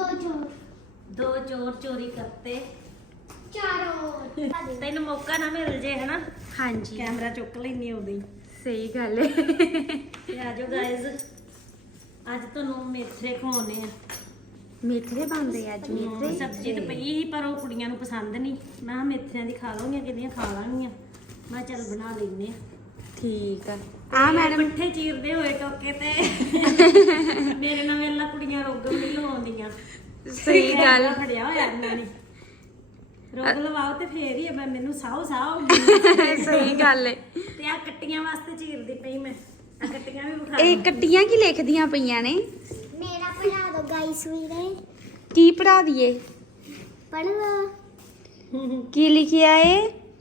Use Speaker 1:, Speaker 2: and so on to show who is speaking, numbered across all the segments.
Speaker 1: दो चोर चोरी करते
Speaker 2: ਚਾਰੋਂ
Speaker 1: तेन मौका ना मिल जे है ना
Speaker 2: हाँ जी
Speaker 1: कैमरा चुक लेनी उदी
Speaker 2: सही गल है
Speaker 1: ते आजो गाइस आज तन्नू मेथरे खवाने आ
Speaker 2: मेथरे बनते अज मेथरे
Speaker 1: सब्जी तो पई ही पर वो कुड़ियां नू पसंद नहीं मैं किहा मेथरियां दी खा लोगियां किदियां खा लांगियां मैं चल बना लेने
Speaker 2: ठीक है आ मैडम
Speaker 1: पट्ठे चीरदे होए टोके ते मेरे नाल वेला कुड़ियां रोगन नहीं लवाउंदियां
Speaker 2: सही गल
Speaker 1: फड़िया होया इन्हां ने रोग लवाओ ते फेर ही मैं मैनू साओ
Speaker 2: सही गल है
Speaker 1: ते आ कट्टियां वास्ते चीरदी पई मैं आ कट्टियां भी उठा
Speaker 2: ਇਹ ਕੱਟੀਆਂ ਕੀ ਲਿਖਦੀਆਂ ਪਈਆਂ ਨੇ
Speaker 3: मेरा पढ़ा दो गाइस वीरे
Speaker 2: ਕੀ ਪੜਾ ਦਈਏ
Speaker 3: पढ़ लो
Speaker 2: ਕੀ ਲਿਖਿਆ ਏ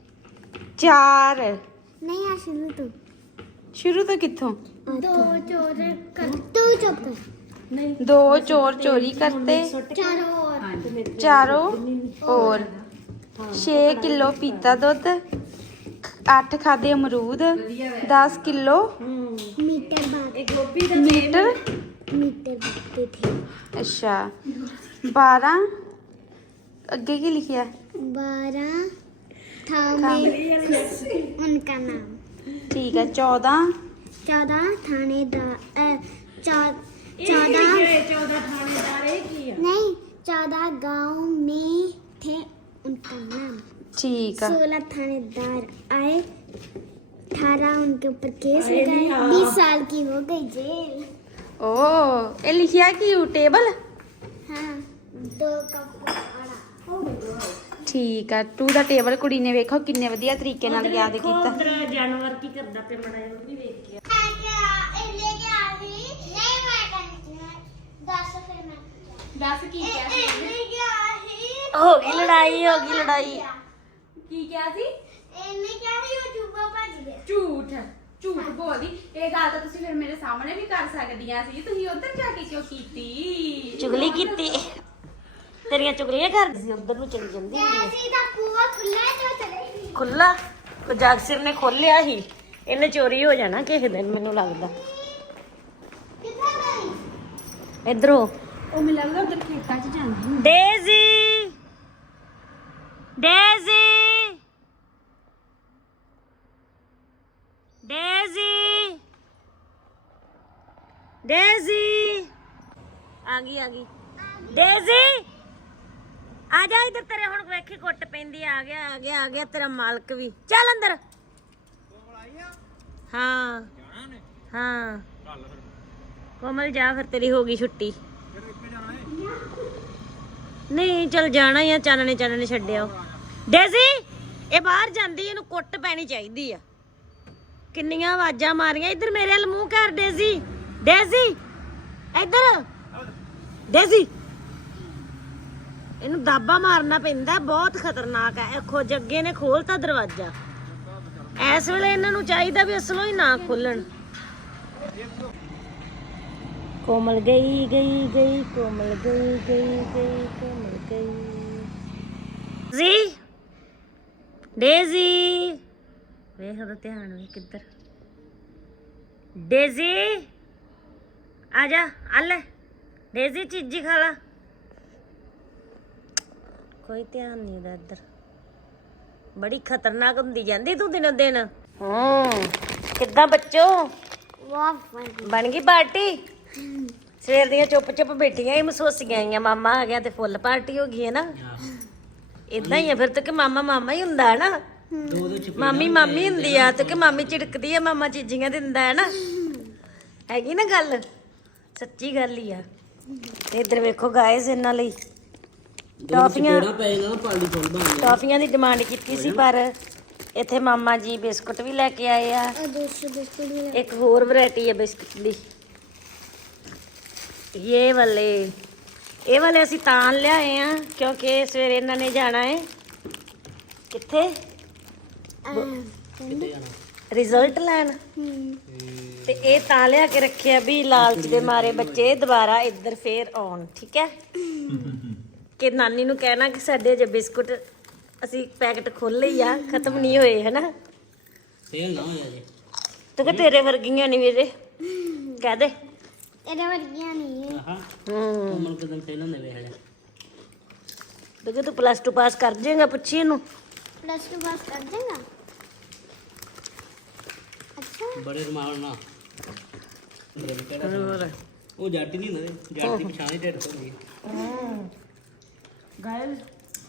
Speaker 2: 4
Speaker 3: नहीं आ शुरू तू
Speaker 2: ਸ਼ੁਰੂ ਤੋਂ ਕਿੱਥੋਂ
Speaker 3: दो चोर कर तू चुप कर
Speaker 1: नहीं
Speaker 2: ਦੋ ਚੋਰ ਚੋਰੀ ਕਰਤੇ
Speaker 3: चारों ओर
Speaker 2: ਚਾਰੋਂ और 6 किलो पीता दुध 8 खादे अमरूद 10 किलो
Speaker 3: मीटर बाद
Speaker 1: एक गोभी दा
Speaker 2: मीटर
Speaker 3: मीटर बांटते थे
Speaker 2: अच्छा 12 अगे की लिखिया
Speaker 3: 12 था में उनका नाम
Speaker 2: ठीक है 14
Speaker 3: 14 थानेदार 14
Speaker 1: 14 थानेदार है की है
Speaker 3: नहीं 14 गांव में थे उनका नाम
Speaker 2: ठीक है
Speaker 3: 16 थानेदार आए 18 उनके ऊपर केस लगाए 20 साल की हो गई जेल
Speaker 2: ओ ये लिखिया कि टेबल
Speaker 3: हाँ 2 का पड़ा
Speaker 2: ठीक है 2 ਦਾ ਟੇਬਲ ਕੁੜੀ ਨੇ ਵੇਖੋ ਕਿੰਨੇ ਵਧੀਆ ਤਰੀਕੇ ਨਾਲ ਯਾਦ ਕੀਤਾ
Speaker 1: उधर जानवर की करदा पे मड़ा वो भी देख के हो गई लड़ाई
Speaker 2: ਕੀ ਕਿਹਾ ਸੀ ਝੂਠ ਝੂਠ ਬੋਲਦੀ ਇਹ ਗੱਲ ਤਾਂ ਤੁਸੀਂ ਫਿਰ ਮੇਰੇ ਸਾਹਮਣੇ ਵੀ ਕਰ ਸਕਦੀਆਂ ਸੀ ਤੁਸੀਂ ਉੱਧਰ ਜਾ ਕੇ ਕਿਉਂ ਕੀਤੀ
Speaker 1: चुगली कीती तेरियां चुगलियां कर दी उधर नु चली जंदी खुला जागसिर ने खोलिया ही इन्हें चोरी हो जाना किसी दिन मैनू लगदा इधर हो
Speaker 2: ਉਹ ਮੈਨੂੰ ਲੱਗਦਾ ਉੱਧਰ ਖੇਤਾਂ 'ਚ ਜਾਂਦੀ
Speaker 1: डेजी डेजी डेजी डेजी आ गई डेजी आ जा इधर तेरे हुण वेखी कुट पैंदी आ गया तेरा मालक भी चल अंदर हाँ हाँ कोमल जा फिर तेरी होगी छुट्टी नहीं चल जाना ही आ चानने छड्डिया डेजी ये बाहर जांदी ਇਹਨੂੰ ਕੁੱਟ ਪੈਣੀ ਚਾਹੀਦੀ ਆ ਕਿੰਨੀਆਂ ਆਵਾਜ਼ਾਂ ਮਾਰੀਆਂ ਇੱਧਰ ਮੇਰੇ ਵੱਲ ਮੂੰਹ ਕਰ डेजी डेजी ਇੱਧਰ डेजी ਇਹਨੂੰ ਦਾਬਾ ਮਾਰਨਾ ਪੈਂਦਾ ਬਹੁਤ ਖਤਰਨਾਕ ਹੈ ਇਹ ਖੋਜ ਅੱਗੇ ਨੇ ਖੋਲਤਾ ਦਰਵਾਜ਼ਾ ਇਸ ਵੇਲੇ ਇਹਨਾਂ ਨੂੰ ਚਾਹੀਦਾ ਵੀ ਅਸਲੋਂ ਹੀ ਨਾ ਖੋਲਣ कोमल गई कोमल गई कोमल गई जी डेजी ਵੇਖ ਉਹਦਾ ਧਿਆਨ ਵੀ ਕਿੱਧਰ डेजी आजा आले डेजी चीजी खा ला कोई ध्यान नहीं ਉਹਦਾ ਇੱਧਰ बड़ी खतरनाक ਹੁੰਦੀ ਜਾਂਦੀ ਤੂੰ ਦਿਨੋਂ ਦਿਨ ਕਿੱਦਾਂ ਬੱਚੋ बन गई पार्टी ਸਵੇਰ ਦੀਆਂ ਚੁੱਪ ਬੈਠੀਆਂ ਹੀ ਮਸੋਸੀਆਂ ਆਈਆਂ ਮਾਮਾ ਆ ਗਿਆ ਤੇ ਫੁੱਲ ਪਾਰਟੀ ਹੋ ਗਈ ਹੈ ਨਾ ਇਦਾਂ ਹੀ ਆ ਫਿਰ ਤਾਂ ਕਿ ਮਾਮਾ ਹੀ ਹੁੰਦਾ ਹੈ ਨਾ ਮਾਮੀ ਹੁੰਦੀ ਆ ਤੇ ਕਿ ਮਾਮੀ ਝਿੜਕਦੀ ਆ ਮਾਮਾ ਚੀਜ਼ੀਆਂ ਦਿੰਦਾ ਹੈ ਨਾ ਹੈਗੀ ਨਾ ਗੱਲ ਸੱਚੀ ਗੱਲ ਹੀ ਆ ਤੇ ਇੱਧਰ ਵੇਖੋ ਗਾਇਸ ਇਹਨਾਂ ਲਈ ਟੌਫੀਆਂ ਦੀ ਡਿਮਾਂਡ ਕੀਤੀ ਸੀ ਪਰ ਇੱਥੇ ਮਾਮਾ ਜੀ ਬਿਸਕੁਟ ਵੀ ਲੈ ਕੇ ਆਏ ਆ ਇੱਕ ਹੋਰ ਵੈਰਾਈਟੀ ਹੈ ਬਿਸਕੁਟ ਦੀ ਇਹ ਵਾਲੇ ਅਸੀਂ ਤਾਂ ਲਿਆਏ ਆ ਕਿਉਂਕਿ ਸਵੇਰੇ ਇਹਨਾਂ ਨੇ ਜਾਣਾ ਹੈ ਕਿੱਥੇ ਰਿਜ਼ਲਟ ਲੈਣ ਤੇ ਇਹ ਤਾਂ ਲਿਆ ਕੇ ਰੱਖਿਆ ਵੀ ਲਾਲਚ ਦੇ ਮਾਰੇ ਬੱਚੇ ਦੁਬਾਰਾ ਇੱਧਰ ਫੇਰ ਆਉਣ ਠੀਕ ਹੈ ਕਿ ਨਾਨੀ ਨੂੰ ਕਹਿਣਾ ਕਿ ਸਾਡੇ ਜੇ ਬਿਸਕੁਟ ਅਸੀਂ ਪੈਕਟ ਖੋਲੇ ਹੀ ਆ ਖਤਮ ਨਹੀਂ ਹੋਏ ਹਨਾ ਸੇਲ ਨਾ ਹੋਇਆ ਜੀ ਤੂੰ ਕਿ ਤੇਰੇ ਵਰਗੀਆਂ ਨਹੀਂ ਵੀਰੇ ਕਹਿ ਦੇ
Speaker 3: ਇਹਦੇ ਵਰਗੀਆਂ ਨਹੀਂ ਹੈ
Speaker 4: ਅਮਨ ਕਦਮ ਫੇਲ ਹੁੰਦੇ ਵੇਖ ਲੈ
Speaker 1: ਦੇਖੋ ਤੂੰ +2 ਪਾਸ ਕਰ ਜਾਏਗਾ, ਪੁੱਛੀ ਇਹਨੂੰ।
Speaker 3: +2 ਪਾਸ ਕਰ देगा। अच्छा
Speaker 4: ਬੜੇ ਰਮਾਨ ਨਾਲ
Speaker 1: ਹੋਰ
Speaker 4: ਉਹ ਜੱਟ ਨਹੀਂ ਹੁੰਦੇ, ਜੱਟ ਦੀ ਪਛਾਣ ਹੀ ਢਿੱਡ ਤੋਂ ਹੁੰਦੀ ਹੈ।
Speaker 1: ਗਾਇਸ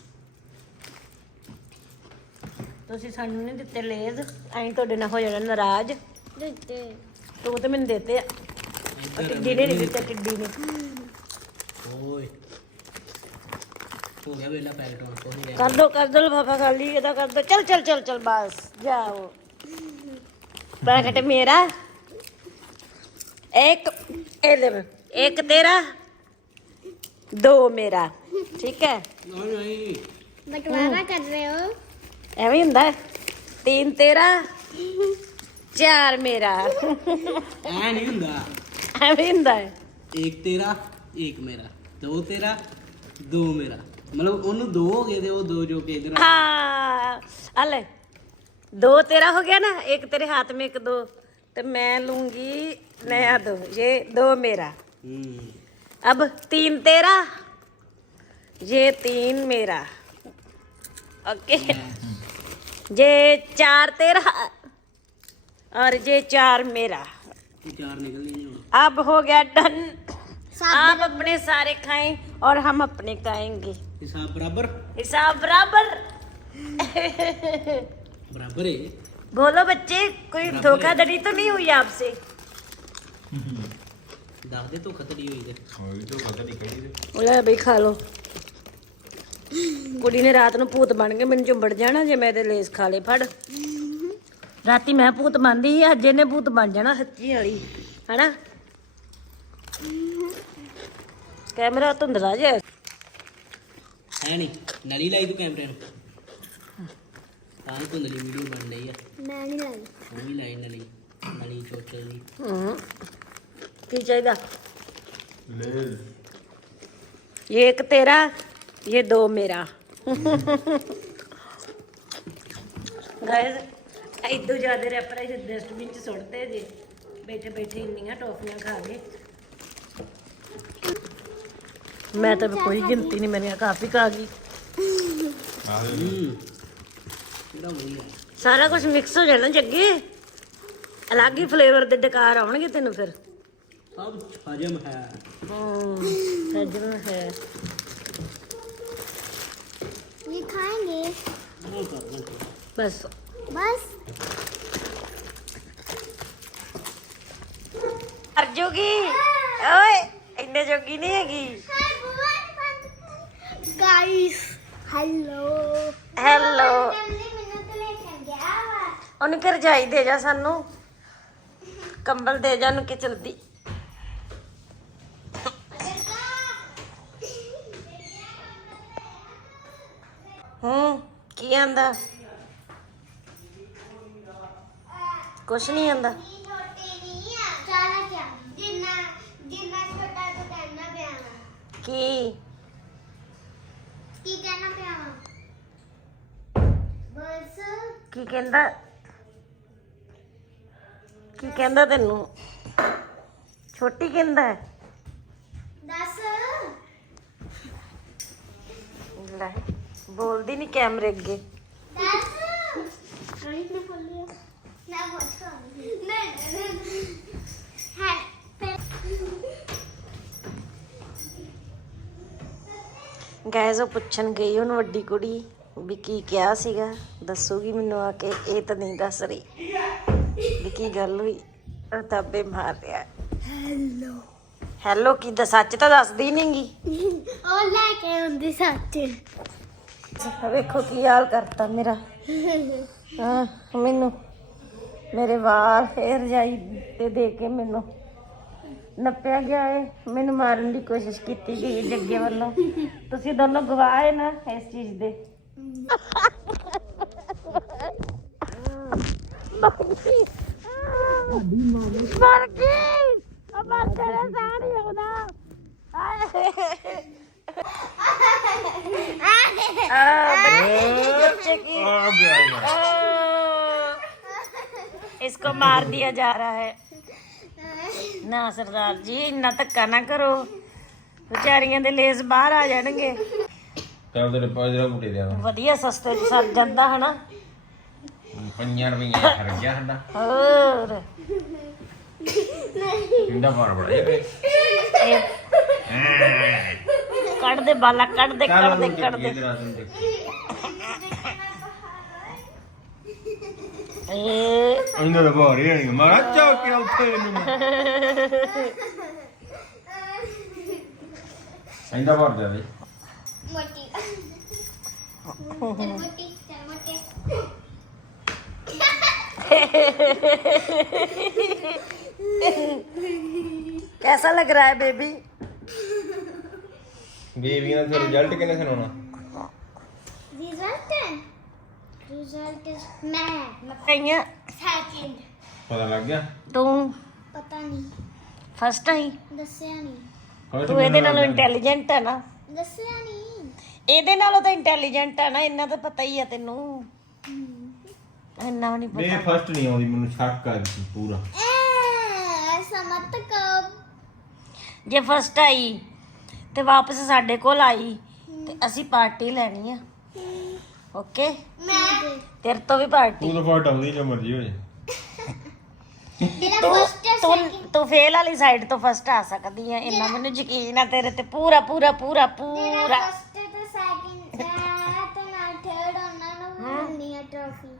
Speaker 1: ਤੁਸੀਂ ਸਾਨੂੰ ਨਹੀਂ ਦਿੱਤੇ ਲੇਜ਼, ਐਂ ਤੁਹਾਡੇ ਨਾਲ ਹੋ ਜਾਣਾ ਨਾਰਾਜ਼।
Speaker 3: देते
Speaker 1: ਤੂੰ ਤੇ ਮੈਨੂੰ ਦਿੱਤੇ ਆ, ਉਹ ਟਿੱਡੀ ਨੇ ਨਹੀਂ ਦਿੱਤੇ, ਟਿੱਡੀ ਨੇ।
Speaker 4: ਓਏ ਹੋ ਗਿਆ ਵੇਲਾ ਪੈਕਟ ਹੁਣ ਕੋਈ ਨਹੀਂ
Speaker 1: ਕਰ ਦੋ ਲਿਫਾਫਾ ਖਾਲੀ ਇਹਦਾ, ਕਰ ਦੋ। ਚੱਲ ਚੱਲ ਚੱਲ ਚੱਲ ਬਸ ਜਾਓ। ਪੈਕਟ ਮੇਰਾ ਇੱਕ, ਇਹ ਲੈ ਇੱਕ ਤੇਰਾ 2 ਮੇਰਾ, ਠੀਕ ਹੈ?
Speaker 4: ਨਹੀਂ
Speaker 3: बंटवारा कर रहे हो।
Speaker 1: ਐਵੇਂ ਹੀ ਹੁੰਦਾ 3 ਤੇਰਾ 4 ਮੇਰਾ,
Speaker 4: ਐ ਨਹੀਂ ਹੁੰਦਾ।
Speaker 1: ਐਵੇਂ ਹੀ ਹੁੰਦਾ ਹੈ।
Speaker 4: ਇੱਕ ਤੇਰਾ ਇੱਕ ਮੇਰਾ, 2 ਤੇਰਾ 2 ਮੇਰਾ, ਮਤਲਬ ਉਹਨੂੰ 2 ਹੋ ਗਏ ਤੇ ਉਹ 2 ਜੋ ਕੇ ਇਧਰ
Speaker 1: हाँ अले 2 तेरा हो गया ना, एक तेरे हाथ में, एक 2, तो मैं लूंगी नया 2, ये 2 मेरा। अब 3 तेरा, ये 3 मेरा, ओके। ये 4 तेरा और ये 4 मेरा।
Speaker 4: 4 निकल नहीं होना।
Speaker 1: अब हो गया डन। आप अपने सारे खाएं और हम अपने खाएंगे।
Speaker 4: हिसाब बराबर
Speaker 1: हिसाब बराबर।
Speaker 4: बराबर है।
Speaker 1: बोलो बच्चे, कोई धोखाधड़ी तो नहीं हुई आपसे?
Speaker 4: दस दे तो खतरी हुई है।
Speaker 1: ले बई खा लो। कुड़ी ने रात ਨੂੰ ਭੂਤ ਬਣ ਕੇ ਮੈਨੂੰ ਚੁੰਬੜ ਜਾਣਾ ਜੇ ਮੈਂ ਤੇ ਲੇਸ ਖਾ ਲੇ। ਫੜ, ਰਾਤੀ ਮੈਂ ਭੂਤ ਬਣਦੀ ਸੀ, ਅੱਜ ਇਹਨੇ ਭੂਤ ਬਣ ਜਾਣਾ ਸੱਚੀ ਵਾਲੀ, ਹਨਾ? ਕੈਮਰਾ ਧੁੰਦਲਾ ਜੇ
Speaker 4: है नहीं नली लाई तू कैमरे ਨੂੰ ਤਾਂ ਹੀ ਧੁੰਦਲੀ ਵੀਡੀਓ ਬਣ ਰਹੀ ਆ।
Speaker 3: मैं नहीं लाई।
Speaker 4: ਉਹ ਵੀ ਲਾਈ ਨਲੀ, ਨਲੀ ਚੋਚੇ ਦੀ।
Speaker 1: ਕੀ ਚਾਹੀਦਾ? ये एक तेरा, ये 2 मेरा। गाइस इदू ज्यादा रैपर इस डस्टबिन च सुੱਟਦੇ ਜੇ ਬੈਠੇ ਬੈਠੇ ਇੰਨੀਆਂ ਟੌਫੀਆਂ ਖਾ ਗਏ। मैं तो कोई गिनती नहीं, मैंने काफी खा गई।
Speaker 4: ਕਿਹੜਾ ਵਧੀਆ
Speaker 1: सारा कुछ मिक्स हो जाना जग्गे, अलग ही फ्लेवर ਦੇ ਡਕਾਰ ਆਉਣਗੇ ਤੈਨੂੰ ਫਿਰ।
Speaker 4: ਸਭ ਹਜਮ ਹੈ।
Speaker 1: हजम है।
Speaker 3: ये खाएंगे
Speaker 4: ਉਹ ਕਰਨਾ
Speaker 1: बस
Speaker 3: बस।
Speaker 1: कर जोगी ओए, इन्ने जोगी नहीं हैगी।
Speaker 3: गाइस हेलो
Speaker 1: हेलो, ਉਹਨੂੰ ਕਿ ਰਜਾਈ ਦੇ ਜਾ, ਸਾਨੂੰ ਕੰਬਲ ਦੇ ਜਾ ਨੂੰ ਕਿ ਚਲਦੀ। ਕੀ ਆਂਦਾ? ਕੁਛ ਨਹੀਂ ਆਂਦਾ। ਕੀ
Speaker 3: ਕੀ ਕਹਿਣਾ ਪਿਆ ਬਸ
Speaker 1: ਕੀ ਕਹਿੰਦਾ? ਕੀ ਕਹਿੰਦਾ ਤੈਨੂੰ? ਛੋਟੀ ਕਹਿੰਦਾ ਹੈ?
Speaker 3: ਦੱਸ
Speaker 1: ਲੈ ਬੋਲਦੀ ਨਹੀਂ ਕੈਮਰੇ ਅੱਗੇ।
Speaker 3: ਦੱਸ ਰੋਣੀ ਨੇ ਬੋਲਿਆ ਨਾ ਬੋਲ ਨਹੀਂ ਹੈ
Speaker 1: ਗਾਇਸ ਉਹ ਪੁੱਛਣ ਗਈ ਉਹਨੂੰ ਵੱਡੀ ਕੁੜੀ ਵੀ ਕੀ ਕਿਹਾ ਸੀਗਾ, ਦੱਸੂਗੀ ਮੈਨੂੰ ਆ ਕੇ। ਇਹ ਤਾਂ ਨਹੀਂ ਦੱਸ ਰਹੀ ਵੀ ਕੀ ਗੱਲ ਹੋਈ। ਉਹ ਤਾਬੇ ਮਾਰ ਰਿਹਾ।
Speaker 3: ਹੈਲੋ
Speaker 1: ਹੈਲੋ ਕੀ ਦਾ ਸੱਚ ਤਾਂ ਦੱਸਦੀ ਨਹੀਂਗੀ।
Speaker 3: ਉਹ ਲੈ ਕੇ ਆਉਂਦੀ ਸੱਚ।
Speaker 1: ਵੇਖੋ ਕੀ ਹਾਲ ਕਰਤਾ ਮੇਰਾ। ਹਾਂ ਮੈਨੂੰ ਮੇਰੇ ਵਾਲ ਫੇਰ ਰਜਾਈ ਤੇ ਦੇ ਕੇ ਮੈਨੂੰ ਨੱਪਿਆ ਗਿਆ ਏ। ਮੈਨੂੰ ਮਾਰਨ ਦੀ ਕੋਸ਼ਿਸ਼ ਕੀਤੀ ਗਈ ਜੱਗੇ ਵੱਲੋਂ। ਤੁਸੀਂ ਦੋਨੋਂ ਗਵਾਹ ਏ ਨਾ ਇਸ ਚੀਜ਼ ਦੇ। ਮਰ ਗਈ ਅਮਰ ਤੇਰੇ ਸਾਹਮਣੇ ਆਉਣਾ। बच्चे की इसको मार दिया जा रहा है ना। सरदार जी इतना धक्का ना करो। ਵਿਚਾਰੀਆਂ ਦੇ ਲੇਸ ਬਾਹਰ ਆ ਜਾਣਗੇ।
Speaker 5: ਚੱਲ ਤੇਰੇ ਪਾਸ ਜਿਹੜਾ ਬੂਟੇ ਦੇ
Speaker 1: ਵਧੀਆ ਸਸਤੇ ਚ ਸਰ ਜਾਂਦਾ ਹਨਾ।
Speaker 5: 5 ਰੁਪਏ ਖਰ ਗਿਆ ਸਾਡਾ
Speaker 1: ਹੋਰ
Speaker 5: ਇੰਦਾ ਫਾਰ ਬੜਾ ਇਹ
Speaker 1: ਕੱਢ ਦੇ ਬਾਲਾ, ਕੱਢ ਦੇ ਕੱਢ ਦੇ ਕੱਢ ਦੇ। ਇਹ
Speaker 5: ਇੰਦਾ ਦਾ ਭਾਰ ਹੀ ਨਹੀਂ ਮਾਰਾ ਚੌਕ ਕੇ ਉੱਥੇ ਇਹਨੂੰ ਇੰਦਾ ਭਰ ਦੇ ਬਈ
Speaker 3: ਮੋਟੀ ਮੋਟੀ ਮੋਟੀ
Speaker 1: कैसा लग रहा है बेबी?
Speaker 5: ਬੇਬੀ ਦਾ ਰਿਜ਼ਲਟ ਕਿੰਨੇ ਸੁਣਾਉਣਾ
Speaker 3: रिजल्ट इज मैं
Speaker 1: कहीं
Speaker 3: सेकंड
Speaker 5: ਪਤਾ ਲੱਗ ਗਿਆ
Speaker 1: तू
Speaker 3: पता नहीं
Speaker 1: फर्स्ट आई
Speaker 3: दसया नहीं
Speaker 1: तू ਇਹਦੇ ਨਾਲੋਂ ਇੰਟੈਲੀਜੈਂਟ ਹੈ ਨਾ।
Speaker 3: दसया नहीं
Speaker 1: ਇਹਦੇ ਨਾਲੋਂ ਤਾਂ ਇੰਟੈਲੀਜੈਂਟ ਹੈ ਨਾ, ਇੰਨਾ ਤਾਂ ਪਤਾ ਹੀ ਆ ਤੈਨੂੰ। ਇੰਨਾ ਨਹੀਂ
Speaker 5: ਮੈਂ
Speaker 1: ਪਤਾ।
Speaker 5: ਫਸਟ ਨਹੀਂ ਆਉਂਦੀ ਮੈਨੂੰ ਸ਼ੱਕ ਆ ਗਈ ਪੂਰਾ
Speaker 3: ऐसा मत कर
Speaker 1: ਜੇ ਫਸਟ ਆਈ ਤੇ ਵਾਪਸ ਸਾਡੇ ਕੋਲ ਆਈ ਤੇ ਅਸੀਂ ਪਾਰਟੀ ਲੈਣੀ ਆ। ਓਕੇ,
Speaker 3: मैं
Speaker 1: ਤੇਰੇ ਤੋਂ ਵੀ ਪਾਰਟੀ।
Speaker 5: ਤੂੰ ਤਾਂ ਫਟ ਆਉਂਦੀ ਜੋ ਮਰਜ਼ੀ ਹੋ ਜਾਏ
Speaker 3: मेरा फर्स्ट है
Speaker 1: ਤੂੰ ਫੇਲ ਵਾਲੀ ਸਾਈਡ ਤੋਂ ਫਸਟ ਆ ਸਕਦੀ ਆ, ਇੰਨਾ ਮੈਨੂੰ ਯਕੀਨ ਆ ਤੇਰੇ ਤੇ ਪੂਰਾ ਪੂਰਾ ਪੂਰਾ
Speaker 3: मेरा
Speaker 1: ਪੂਰਾ।
Speaker 3: फर्स्ट तो सेकंड है तो ना थर्ड होना ना नहीं है ट्रॉफी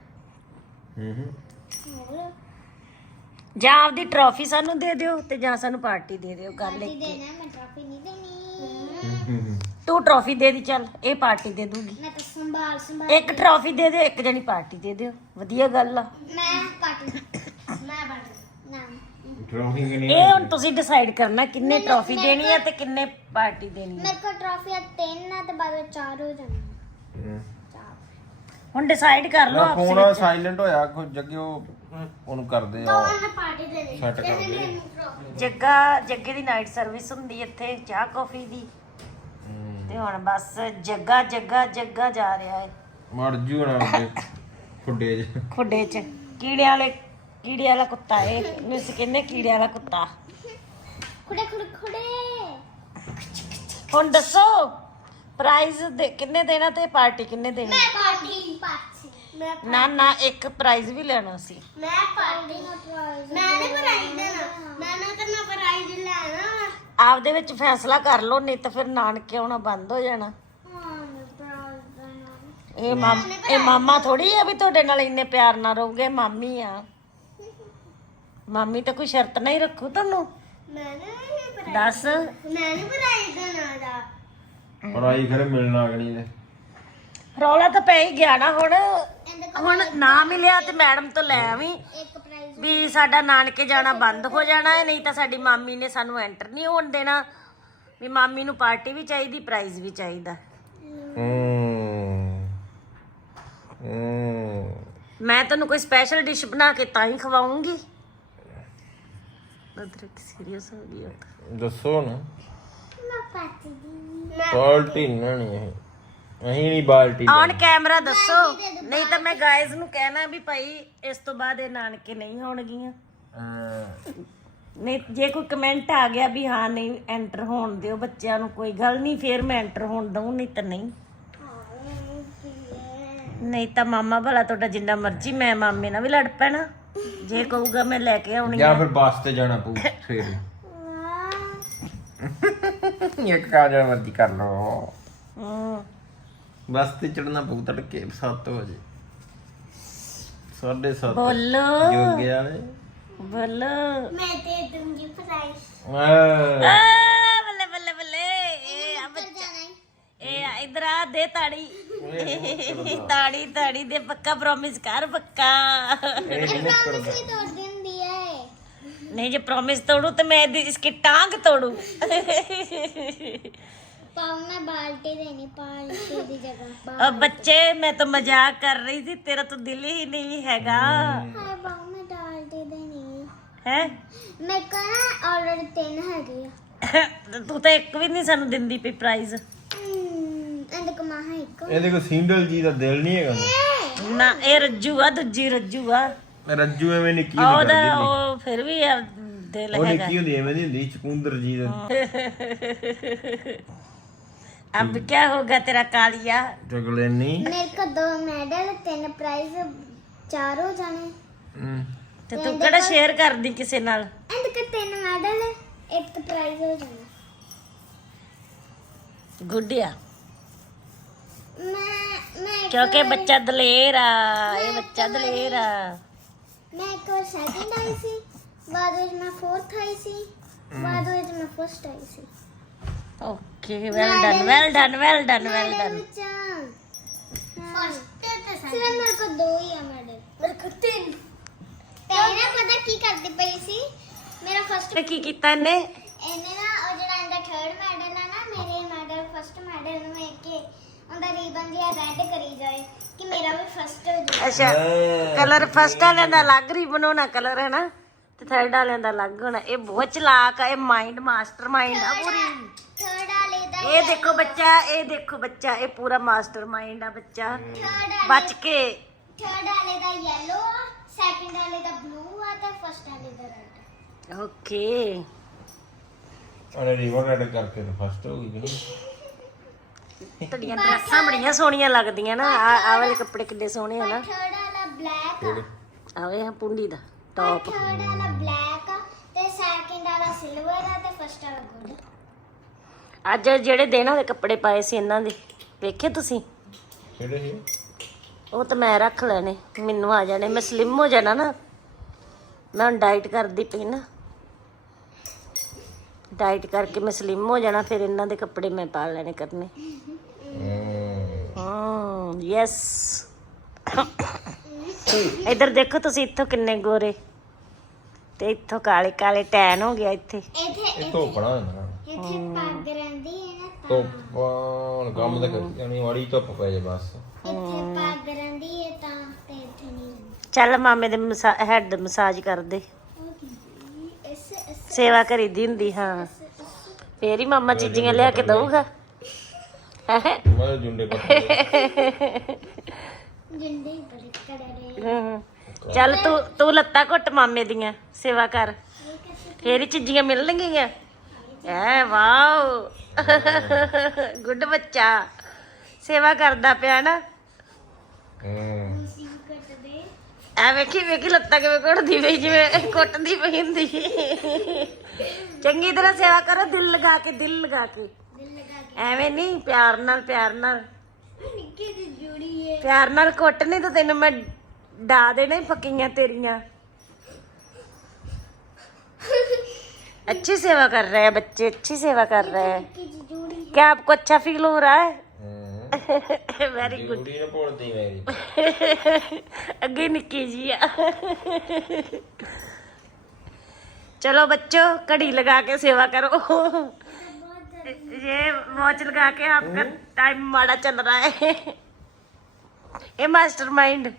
Speaker 1: ਜਾਂ ਆਪਦੀ ਟਰੋਫੀ ਸਾਨੂੰ ਦੇ ਦਿਓ ਤੇ ਜਾਂ ਸਾਨੂੰ ਪਾਰਟੀ ਦੇ ਦਿਓ, ਗੱਲ ਇੱਕ ਹੀ।
Speaker 3: देना मैं ट्रॉफी नहीं देनी
Speaker 1: ਤੂੰ ਟਰੋਫੀ ਦੇ ਦੀ, ਚੱਲ ਇਹ ਪਾਰਟੀ ਦੇ ਦੂਗੀ।
Speaker 3: मैं तो संभाल संभाल
Speaker 1: ਇੱਕ ਟਰੋਫੀ ਦੇ ਦਿਓ, ਇੱਕ ਜਣੀ ਪਾਰਟੀ ਦੇ ਦਿਓ, ਵਧੀਆ ਗੱਲ ਆ।
Speaker 3: मैं काट मैं बट नाम
Speaker 5: ਟਰੋਫੀ ਕਿ ਨਹੀਂ
Speaker 1: ਇਹ ਹੁਣ ਤੁਸੀਂ ਡਿਸਾਈਡ ਕਰਨਾ ਕਿੰਨੇ ਟਰੋਫੀ ਦੇਣੀ ਹੈ ਤੇ ਕਿੰਨੇ ਪਾਰਟੀ ਦੇਣੀ ਹੈ।
Speaker 3: मेरे को ट्रॉफी 3 ना तो बाद 4 हो जाना
Speaker 1: ਹੁਣ ਡਿਸਾਈਡ ਕਰ ਲਓ ਆਪਸ
Speaker 5: ਫੋਨ
Speaker 1: ਵਿੱਚ।
Speaker 5: ਸਾਇਲੈਂਟ ਹੋਇਆ ਕੁਝ ਜੱਗੇ ਉਹਨੂੰ ਕਰਦੇ ਆ
Speaker 3: मैं पार्टी दे देनी
Speaker 5: ਸੈੱਟ ਕਰਦੇ
Speaker 1: ਜੱਗੇ ਦੀ ਨਾਈਟ ਸਰਵਿਸ ਹੁੰਦੀ ਇੱਥੇ ਚਾਹ ਕੌਫੀ ਦੀ, ਤੇ ਹੁਣ ਬਸ ਜੱਗਾ ਜੱਗਾ ਜੱਗਾ ਜਾ ਰਿਹਾ ਹੈ
Speaker 5: ਮਰ ਜੂ ਨਾ ਉਹਦੇ ਖੁੱਡੇ ਚ
Speaker 1: ਖੁੱਡੇ 'ਚ। ਕੀੜੇ ਵਾਲਾ ਕੁੱਤਾ ਇਹ ਮਿਸ ਕਹਿੰਦੇ ਕੀੜੇ ਵਾਲਾ ਕੁੱਤਾ।
Speaker 3: खुड़े खुड़े खुड़े
Speaker 1: ਹੁਣ ਦੱਸੋ ਪ੍ਰਾਈਜ਼ ਕਿੰਨੇ ਦੇਣਾ ਤੇ ਪਾਰਟੀ ਕਿੰਨੇ ਦੇਣੀ?
Speaker 3: मैं पार्टी मैं
Speaker 1: ਨਾ ਨਾ ਇੱਕ ਪ੍ਰਾਈਜ਼ ਵੀ ਲੈਣਾ ਸੀ।
Speaker 3: मैं पार्टी मैंने प्राइज देना मैंने करना प्राइज लेना
Speaker 1: ਆਪਦੇ ਵਿੱਚ ਫੈਸਲਾ ਕਰ ਲਓ, ਨਹੀਂ ਤਾਂ ਫਿਰ ਨਾਨਕੇ ਆਉਣਾ ਬੰਦ ਹੋ ਜਾਣਾ।
Speaker 3: हां मैं प्राइज देना
Speaker 1: ਇਹ ਮਾਮਾ ਥੋੜੀ ਆ ਵੀ ਤੁਹਾਡੇ ਨਾਲ ਇੰਨੇ ਪਿਆਰ ਨਾਲ ਰਹੋਗੇ, ਮਾਮੀ ਆ। ਮਾਮੀ ਤਾਂ ਕੋਈ ਸ਼ਰਤ ਨਹੀਂ ਰੱਖੂ ਤੁਹਾਨੂੰ।
Speaker 3: मैंने
Speaker 1: ਦੱਸ
Speaker 3: मैंने प्राइज देना था
Speaker 5: ਪੜਾਈ ਖਰੇ ਮਿਲਣਾ ਅਗਣੀ ਦੇ
Speaker 1: ਰੌਲਾ ਤਾਂ ਪੈ ਹੀ ਗਿਆ ਨਾ। ਹੁਣ ਨਾ ਮਿਲਿਆ ਤੇ ਮੈਡਮ ਤੋਂ ਲੈ ਆਵੀਂ
Speaker 3: एक प्राइज
Speaker 1: ਵੀ ਸਾਡਾ ਨਾਨਕੇ ਜਾਣਾ ਬੰਦ ਹੋ ਜਾਣਾ ਹੈ, ਨਹੀਂ ਤਾਂ ਸਾਡੀ ਮਾਮੀ ਨੇ ਸਾਨੂੰ ਐਂਟਰ ਨਹੀਂ ਹੋਣ ਦੇਣਾ। ਵੀ ਮਾਮੀ ਨੂੰ ਪਾਰਟੀ ਵੀ ਚਾਹੀਦੀ, ਪ੍ਰਾਈਜ਼ ਵੀ ਚਾਹੀਦਾ। ਮੈਂ ਤੈਨੂੰ ਕੋਈ ਸਪੈਸ਼ਲ ਡਿਸ਼ ਬਣਾ ਕੇ ਤਾਂ ਹੀ ਖਵਾਉਂਗੀ। ਅਦਰਕ ਸੀਰੀਅਸ ਹੋ ਗਈ ਉਹ ਤਾਂ।
Speaker 5: ਦੱਸੋ ਨਾ
Speaker 3: मैं पार्टी दी
Speaker 5: ਬਾਲਟੀ ਨਾ ਨਹੀਂ ਇਹ ਅਹੀਂ ਨਹੀਂ ਬਾਲਟੀ
Speaker 1: ਔਨ ਕੈਮਰਾ ਦੱਸੋ, ਨਹੀਂ ਤਾਂ ਮੈਂ ਗਾਇਜ਼ ਨੂੰ ਕਹਿਣਾ ਵੀ ਭਾਈ ਇਸ ਤੋਂ ਬਾਅਦ ਇਹ ਨਾਨਕੇ ਨਹੀਂ ਹੋਣਗੀਆਂ। ਨਹੀਂ ਜੇ ਕੋਈ ਕਮੈਂਟ ਆ ਗਿਆ ਵੀ ਹਾਂ ਨਹੀਂ ਐਂਟਰ ਹੋਣ ਦਿਓ ਬੱਚਿਆਂ ਨੂੰ, ਕੋਈ ਗੱਲ ਨਹੀਂ, ਫਿਰ ਮੈਂ ਐਂਟਰ ਹੋਣ ਦਊਂ, ਨਹੀਂ ਤਾਂ ਨਹੀਂ। ਨਹੀਂ ਤਾਂ ਮਾਮਾ ਭਲਾ ਤੁਹਾਡਾ ਜਿੰਨਾ ਮਰਜ਼ੀ, ਮੈਂ ਮਾਮੇ ਨਾਲ ਵੀ ਲੜ ਪੈਣਾ ਜੇ ਕਹੂਗਾ ਮੈਂ ਲੈ ਕੇ ਆਉਣੀ
Speaker 5: ਜਾਂ
Speaker 1: ਆ।
Speaker 5: ਫਿਰ ਬੱਸ ਤੇ ਜਾਣਾ ਪਊ ਸਵੇਰੇ ਇੱਕ ਕਾਜਾ ਮਰਜ਼ੀ ਕਰ ਲੋ ਬੱਸ ਤੇ ਚੜਨਾ ਪਊ ਤੜਕੇ 7 ਵਜੇ 7:30
Speaker 1: ਬੋਲੋ
Speaker 5: ਜੋਗੇ ਵਾਲੇ
Speaker 1: ਬੋਲੋ।
Speaker 3: मैं दे दूंगी प्राइज
Speaker 1: ਬੱਲੇ ਬੱਲੇ ਬੱਲੇ। ਇਹ ਆ ਬੱਚਾ, ਇਹ ਆ ਇਧਰ ਆ, ਦੇ ਤਾੜੀ ਤਾੜੀ ਤਾੜੀ ਦੇ, ਪੱਕਾ ਪ੍ਰੋਮਿਸ ਕਰ ਪੱਕਾ।
Speaker 3: प्रॉमिस तोड़ देंदी है
Speaker 1: नहीं जो प्रॉमिस तोड़ू तो मैं इसकी टांग तोड़ू।
Speaker 3: पाव में बाल्टी देनी पाल्टी दी जगह
Speaker 1: और बच्चे मैं तो मजाक कर रही थी, तेरा तो दिल ही नहीं हैगा
Speaker 3: हाय पाव में बाल्टी देनी
Speaker 1: है।
Speaker 3: मैं कहा ऑलरेडी 3 है गया
Speaker 1: तू तो एक भी नहीं सानू दिंदी पई प्राइज।
Speaker 3: एंड कमा है एक
Speaker 5: ਇਹਦੇ ਕੋ ਸਿੰਗਲ ਜੀ ਦਾ ਦਿਲ ਨਹੀਂ ਹੈਗਾ
Speaker 1: ना ये रज्जू आ, दूजी रज्जू आ।
Speaker 5: ਰੱਜੂ ਐਵੇਂ ਨਿੱਕੀ
Speaker 1: ਉਹਦਾ ਉਹ ਫਿਰ ਵੀ ਦਿਲ
Speaker 5: ਉਹ
Speaker 1: ਹੈਗਾ
Speaker 5: ਨਿੱਕੀ ਹੁੰਦੀ ਐਵੇਂ ਦੀ ਹੁੰਦੀ ਚਕੁੰਦਰ ਜੀ ਦਾ
Speaker 1: अब क्या होगा तेरा कालिया
Speaker 5: ਚਗਲੈਨੀ
Speaker 3: मेरे को 2 मेडल 3 प्राइज 4 हो जाने
Speaker 1: ਤੇ ਤੂੰ ਕਿਹੜਾ ਸ਼ੇਅਰ ਕਰਦੀ ਕਿਸੇ ਨਾਲ
Speaker 3: एंड के 3 मेडल 1 प्राइज हो जाने
Speaker 1: ਗੁੱਡਿਆ
Speaker 3: मैं
Speaker 1: ਕਿਉਂਕਿ ਬੱਚਾ ਦਲੇਰ ਆ ਇਹ ਬੱਚਾ ਦਲੇਰ ਆ
Speaker 3: मैं एक बार सेकंड आई सी बाद में मैं 4th आई सी बाद में मैं फर्स्ट आई सी
Speaker 1: okay well done well done well done well done
Speaker 3: सिर्फ मेरे को 2 ही है मेडल मेरे को 3 तेरा पता की करती पई सी मेरा फर्स्ट
Speaker 1: ਤੇ ਕੀ ਕੀਤਾ ਇਹਨੇ
Speaker 3: ਇਹਨੇ ਨਾ ਉਹ ਜਿਹੜਾ ਇਹਦਾ 3rd ਮੈਡਲ ਆ ਨਾ ਮੇਰੇ ਮੈਡਲ ਫਸਟ ਮੈਡਲ ਨੂੰ ਵੇਖ ਕੇ ਉਹਦਾ ਰੀਬਨ ਜਿਹਾ ਰੈੱਡ ਕਰੀ ਜਾਏ ਕਿ ਮੇਰਾ ਵੀ ਫਸਟ ਹੋ ਜਾਏ
Speaker 1: ਅੱਛਾ ਕਲਰ ਫਸਟ ਵਾਲਿਆਂ ਦਾ ਅਲੱਗ ਹੀ ਬਣਾਉਣਾ ਕਲਰ ਹੈ ਨਾ ਤੇ ਥਰਡ ਵਾਲਿਆਂ ਦਾ ਅਲੱਗ ਹੋਣਾ ਇਹ ਬਹੁਤ ਚਲਾਕ ਆ ਇਹ ਮਾਈਂਡ ਮਾਸਟਰ ਮਾਈਂਡ ਆ ਪੂਰੀ
Speaker 3: 3rd ਵਾਲੇ ਦਾ
Speaker 1: ਇਹ ਦੇਖੋ ਬੱਚਾ ਇਹ ਪੂਰਾ ਮਾਸਟਰ ਮਾਈਂਡ ਆ ਬੱਚਾ ਬਚ ਕੇ
Speaker 3: 3rd ਵਾਲੇ ਦਾ yellow ਆ ਸੈਕੰਡ ਵਾਲੇ ਦਾ ਬਲੂ ਆ ਤੇ ਫਸਟ ਵਾਲੇ ਦਾ ਰੈੱਡ
Speaker 1: ਓਕੇ
Speaker 5: ਉਹਨੇ ਰਿਵਰ ਰੈਡ ਕਰਕੇ ਫਸਟ ਹੋ ਗਈ ਕਿ
Speaker 1: ਤੁਹਾਡੀਆਂ ਡਰੈਸਾਂ ਬੜੀਆਂ ਸੋਹਣੀਆਂ ਲੱਗਦੀਆਂ ਨਾ ਆ ਵਾਲੇ ਕੱਪੜੇ ਕਿੱਡੇ ਸੋਹਣੇ ਆ ਨਾ
Speaker 3: 3rd ਵਾਲਾ ਬਲੈਕ
Speaker 1: ਆਵੇ ਆ ਪੁੰਡੀ ਦਾ ਟੌਪ
Speaker 3: 3rd ਵਾਲਾ ਬਲੈਕ ਆ ਤੇ ਸੈਕੰਡ ਵਾਲਾ ਸਿਲਵਰ ਆ ਤੇ ਫਸਟ ਵਾਲਾ ਗੋਲਡ
Speaker 1: ਅੱਜ ਜਿਹੜੇ ਦਿਨ ਹੋਏ ਕੱਪੜੇ ਪਾਏ ਸੀ ਇਹਨਾਂ ਦੇ ਵੇਖੇ ਤੁਸੀਂ
Speaker 5: ਕਿਹੜੇ ਸੀ
Speaker 1: ਉਹ ਤਾਂ ਮੈਂ ਰੱਖ ਲੈਣੇ ਮੈਨੂੰ ਆ ਜਾਣੇ ਮੈਂ ਸਲਿਮ ਹੋ ਜਾਣਾ ਨਾ ਮੈਂ ਹੁਣ ਡਾਈਟ ਕਰਦੀ ਪਈ ਨਾ ਡਾਈਟ ਕਰਕੇ ਮੈਂ ਸਲਿਮ ਹੋ ਜਾਣਾ ਫਿਰ ਇਹਨਾਂ ਦੇ ਕੱਪੜੇ ਮੈਂ ਪਾ ਲੈਣੇ ਕਰਨੇ ਯੈਸ ਇੱਧਰ ਦੇਖੋ ਤੁਸੀਂ ਇੱਥੋਂ ਕਿੰਨੇ ਗੋਰੇ ਤੇ ਇੱਥੋਂ ਕਾਲੇ ਕਾਲੇ ਟੈਨ ਹੋ ਗਿਆ ਇੱਥੇ
Speaker 5: ਇਹ ਧੋਪਣਾ ਹੁੰਦਾ
Speaker 3: ਇੱਥੇ ਪੱਗ ਰਹਿੰਦੀ ਹੈ ਨਾ ਤਾਂ
Speaker 5: ਧੁੱਪ ਕੰਮ ਤਾਂ ਕਰੀ ਜਾਣੀ ਮਾੜੀ ਧੁੱਪ ਪੈ ਜੇ ਬਸ
Speaker 3: ਇੱਥੇ ਪੱਗ ਰਹਿੰਦੀ ਹੈ ਤਾਂ ਤੇ ਇੱਥੇ ਨਹੀਂ
Speaker 1: ਚੱਲ ਮਾਮੇ ਦੇ ਹੈਡ ਮਸਾਜ ਕਰਦੇ
Speaker 3: ਇਸ
Speaker 1: ਸੇਵਾ ਕਰੀਦੀ ਹੁੰਦੀ ਹਾਂ ਫੇਰ ਹੀ ਮਾਮਾ ਚੀਜ਼ੀਆਂ ਲਿਆ ਕੇ ਦਊਗਾ
Speaker 5: ਮੈਂ ਜੁੰਡੇ ਕੱਟ
Speaker 3: ਜਿੰਦੇ ਬੜੇ ਕੜੜੇ
Speaker 1: ਚੱਲ ਤੂੰ ਲੱਤਾਂ ਘੁੱਟ ਮਾਮੇ ਦੀਆਂ ਸੇਵਾ ਕਰ ਫੇਰ ਹੀ ਚੀਜ਼ੀਆਂ ਮਿਲਣਗੀਆਂ ਐ ਵਾਓ ਗੁੱਡ ਬੱਚਾ ਸੇਵਾ ਕਰਦਾ ਪਿਆ ਨਾ
Speaker 3: ਕੱਟਦੇ
Speaker 1: ਐ ਵੇਖੀ ਲੱਤਾਂ ਕਿਵੇਂ ਘੁੱਟਦੀ ਪਈ ਜਿਵੇਂ ਕੁੱਟਦੀ ਪਈ ਹੁੰਦੀ ਚੰਗੀ ਤਰ੍ਹਾਂ ਸੇਵਾ ਕਰੋ ਦਿਲ ਲਗਾ ਕੇ
Speaker 3: ਦਿਲ ਲਗਾ ਕੇ
Speaker 1: ਐਵੇਂ ਨਹੀਂ ਪਿਆਰ ਨਾਲ
Speaker 3: ਨਿੱਕੀ ਜਿਹੀ ਜੁੜੀ ਹੈ
Speaker 1: ਪਿਆਰ ਨਾਲ ਕੁੱਟ ਨਹੀਂ ਤਾਂ ਤੈਨੂੰ ਮੈਂ ਡਾ ਦੇਣਾ ਹੀ ਪੱਕੀਆਂ ਤੇਰੀਆਂ अच्छी सेवा कर रहे हैं बच्चे अच्छी सेवा कर रहे हैं
Speaker 3: ਨਿੱਕੀ ਜਿਹੀ ਜੁੜੀ
Speaker 1: क्या आपको अच्छा फील हो रहा है वेरी गुड
Speaker 5: ਜੁੜੀ ਨਾ ਭੁੱਲਦੀ ਮੇਰੀ
Speaker 1: अगे निक्की जी आ चलो बच्चों घड़ी लगा के सेवा करो ये वॉच लगा के आपका टाइम माड़ा चल रहा है ए मास्टरमाइंड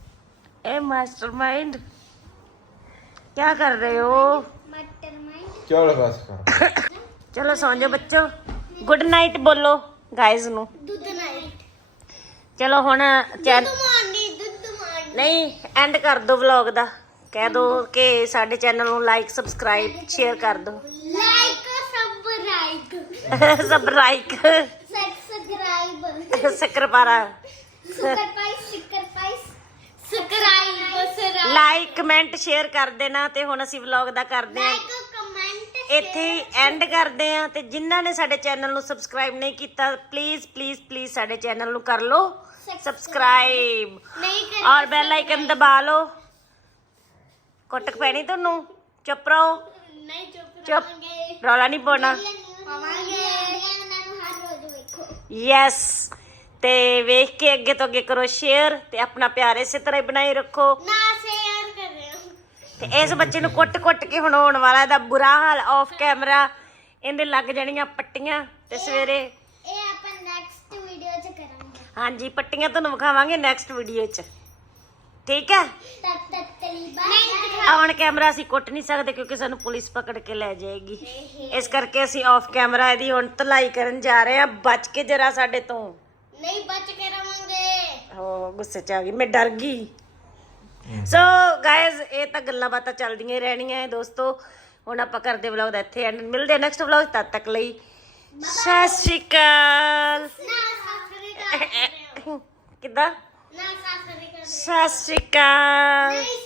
Speaker 1: क्या कर रहे हो
Speaker 3: ਮਟਰ ਮਾਈਂਡ
Speaker 5: ਚਲ ਬਸ ਕਰ
Speaker 1: चलो सो जाओ बच्चों गुड नाइट बोलो गाइस नु
Speaker 3: ਦੁੱਧ ਨਾਈਟ
Speaker 1: चलो हुण चैन
Speaker 3: ਮਾਰਨੀ ਦੁੱਧ ਮਾਰਨੀ
Speaker 1: नहीं एंड कर दो व्लॉग दा कह दो कि साडे चैनल नु लाइक सब्सक्राइब शेयर कर दो
Speaker 3: ਲਾਈਕ ਸਬਸਕ੍ਰਾਈਬ
Speaker 1: सब लाइक
Speaker 3: ਸਬਸਕ੍ਰਾਈਬ
Speaker 1: शक्करपारा
Speaker 3: ਸੁਕਰ ਪਾਈਸ ਸਬਸਕ੍ਰਾਈਬ
Speaker 1: लाइक कमेंट शेयर कर देना ते हुण ਅਸੀਂ व्लॉग ਦਾ ਕਰਦੇ ਆਂ
Speaker 3: ਲਾਈਕ ਕਮੈਂਟ
Speaker 1: ਇੱਥੇ ਐਂਡ ਕਰਦੇ ਆਂ ਤੇ ਜਿਨ੍ਹਾਂ ਨੇ ਸਾਡੇ ਚੈਨਲ ਨੂੰ ਸਬਸਕ੍ਰਾਈਬ ਨਹੀਂ ਕੀਤਾ ਪਲੀਜ਼ ਸਾਡੇ ਚੈਨਲ ਨੂੰ ਕਰ ਲਓ ਸਬਸਕ੍ਰਾਈਬ
Speaker 3: ਨਹੀਂ ਕਰ
Speaker 1: ਔਰ ਬੈਲ ਆਈਕਨ ਦਬਾ ਲਓ ਕੁੱਟਕ ਪੈਣੀ ਤੁਹਾਨੂੰ ਚੁੱਪ ਰਹੋ
Speaker 3: ਨਹੀਂ ਚੁੱਪ
Speaker 1: ਚੁੱਪ ਰੌਲਾ ਨਹੀਂ ਪਾਉਣਾ
Speaker 3: ਪਾਵਾਂਗੇ ਉਹਨਾਂ ਨੂੰ ਹਰ ਰੋਜ਼ ਵੇਖੋ
Speaker 1: ਯੈਸ ਤੇ ਵੇਖ ਕੇ ਅੱਗੇ ਤੋਂ ਅੱਗੇ ਕਰੋ ਸ਼ੇਅਰ ਤੇ ਆਪਣਾ ਪਿਆਰ ਇਸੇ ਤਰ੍ਹਾਂ ਹੀ ਬਣਾਈ ਰੱਖੋ
Speaker 3: ਨਾ ਸ਼ੇਅਰ ਕਰ ਰਹੇ ਹੋ
Speaker 1: ਤੇ ਇਸ ਬੱਚੇ ਨੂੰ ਕੁੱਟ ਕੇ ਹੁਣ ਹੋਣ ਵਾਲਾ ਇਹਦਾ ਬੁਰਾ ਹਾਲ ਆਫ ਕੈਮਰਾ ਇਹਦੇ ਲੱਗ ਜਾਣੀਆਂ ਪੱਟੀਆਂ ਤੇ ਸਵੇਰੇ
Speaker 3: ਇਹ ਆਪਾਂ ਨੈਕਸਟ ਵੀਡੀਓ 'ਚ ਕਰਾਂਗੇ
Speaker 1: ਹਾਂਜੀ ਪੱਟੀਆਂ ਤੁਹਾਨੂੰ ਵਿਖਾਵਾਂਗੇ ਨੈਕਸਟ ਵੀਡੀਓ 'ਚ ਠੀਕ ਹੈ
Speaker 3: ਤਬ ਤੱਕ ਤਲੀ ਬਾਏ
Speaker 1: ਔਨ ਕੈਮਰਾ ਅਸੀਂ ਕੁੱਟ ਨਹੀਂ ਸਕਦੇ ਕਿਉਂਕਿ ਸਾਨੂੰ ਪੁਲਿਸ ਪਕੜ ਕੇ ਲੈ ਜਾਏਗੀ ਇਸ ਕਰਕੇ ਅਸੀਂ ਆਫ ਕੈਮਰਾ ਇਹਦੀ ਹੁਣ ਧਲਾਈ ਕਰਨ ਜਾ ਰਹੇ ਹਾਂ ਬਚ ਕੇ ਜਰਾ ਸਾਡੇ ਤੋਂ
Speaker 3: ਨਹੀਂ ਬਚ ਕੇ ਰਵਾਂਗੇ
Speaker 1: ਹੋ ਗੁੱਸੇ 'ਚ ਆ ਗਈ ਮੈਂ ਡਰ ਗਈ ਸੋ ਗਾਇਜ਼ ਇਹ ਤਾਂ ਗੱਲਾਂ ਬਾਤਾਂ ਚੱਲਦੀਆਂ ਹੀ ਰਹਿਣੀਆਂ ਹੈ ਦੋਸਤੋ ਹੁਣ ਆਪਾਂ ਕਰਦੇ ਵਲੌਗ ਦਾ ਇੱਥੇ ਐਂਡ ਮਿਲਦੇ ਨੈਕਸਟ ਵਲੌਗ ਤਦ ਤੱਕ ਲਈ ਸਤਿ ਸ਼੍ਰੀ ਅਕਾਲ
Speaker 3: ਨਾ ਸਾਸਰੀ ਕਰ
Speaker 1: ਕਿੱਦਾਂ
Speaker 3: ਨਾ ਸਾਸਰੀ ਕਰ
Speaker 1: ਸਤਿ ਸ਼੍ਰੀ ਅਕਾਲ
Speaker 3: ਨਹੀਂ